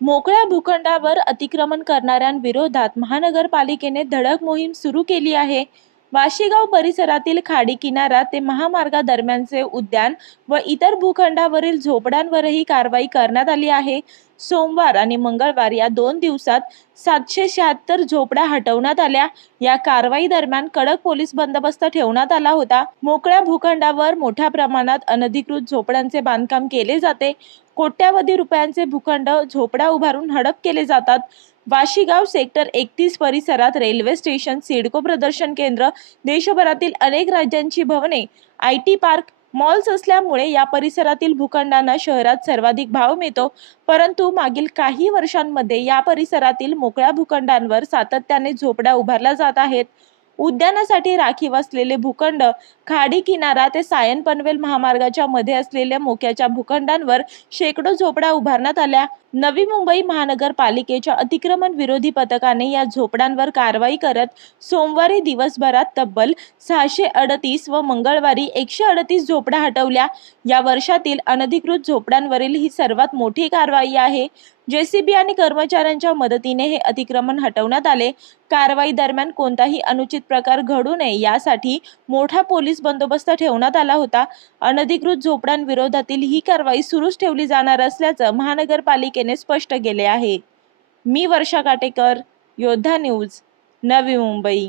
मोकळ्या भूखंडावर अतिक्रमण करणाऱ्यांविरोधात महानगरपालिकेने धडक मोहीम सुरू केली आहे. वाशीगाव परिसरातील खाडी किनारा ते महामार्गादरम्यानचे उद्यान व इतर भूखंडावरील झोपड्यांवरही कारवाई करण्यात आली आहे. सोमवार आणि मंगळवार या 2 दिवसात 776 झोपड्या हटवण्यात आल्या. या कारवाई दरम्यान कडक पोलीस बंदोबस्त ठेवण्यात आला होता. मोकळ्या भूखंडावर मोठ्या प्रमाणात अनधिकृत झोपड्यांचे बांधकाम केले जाते. कोट्यावधी रुपयांचे भूखंड झोपड्या उभारून हडप केले जातात. वाशीगाव सेक्टर 31 परिसरात रेल्वे स्टेशन, सिडको प्रदर्शन केंद्र, देशभरातील अनेक राज्यांची भवने, IT पार्क, मॉल्स असल्यामुळे या परिसरातील भूखंडांना शहरात सर्वाधिक भाव मिळतो. परंतु मागील काही वर्षांमध्ये या परिसरातील मोकळ्या भूखंडांवर सातत्याने झोपड्या उभारल्या जात आहेत. उद्यानासाठी राखीव असलेले भूखंड, खाडी किनारा ते सायन पनवेल महामार्गाच्या मध्ये असलेल्या मोक्याच्या भूखंडांवर शेकडो झोपड्या उभारण्यात आल्या. नवी मुंबई महानगरपालिकेच्या अतिक्रमण विरोधी पथकाने या झोपड्यांवर कारवाई करत सोमवारी दिवसभरात तब्बल 638 व मंगळवारी 138 झोपड्या हटवल्या. या वर्षातील अनधिकृत झोपड्यांवरील ही सर्वात मोठी कारवाई आहे. JCB आणि कर्मचाऱ्यांच्या मदतीने हे अतिक्रमण हटवण्यात आले. कारवाई दरम्यान कोणताही अनुचित प्रकार घडू नये यासाठी मोठा पोलीस बंदोबस्त ठेवण्यात आला होता. अनधिकृत झोपड्यांविरोधातील ही कारवाई सुरूच ठेवली जाणार असल्याचं महानगरपालिकेने स्पष्ट केले आहे. मी वर्षा काटेकर, योद्धा न्यूज, नवी मुंबई.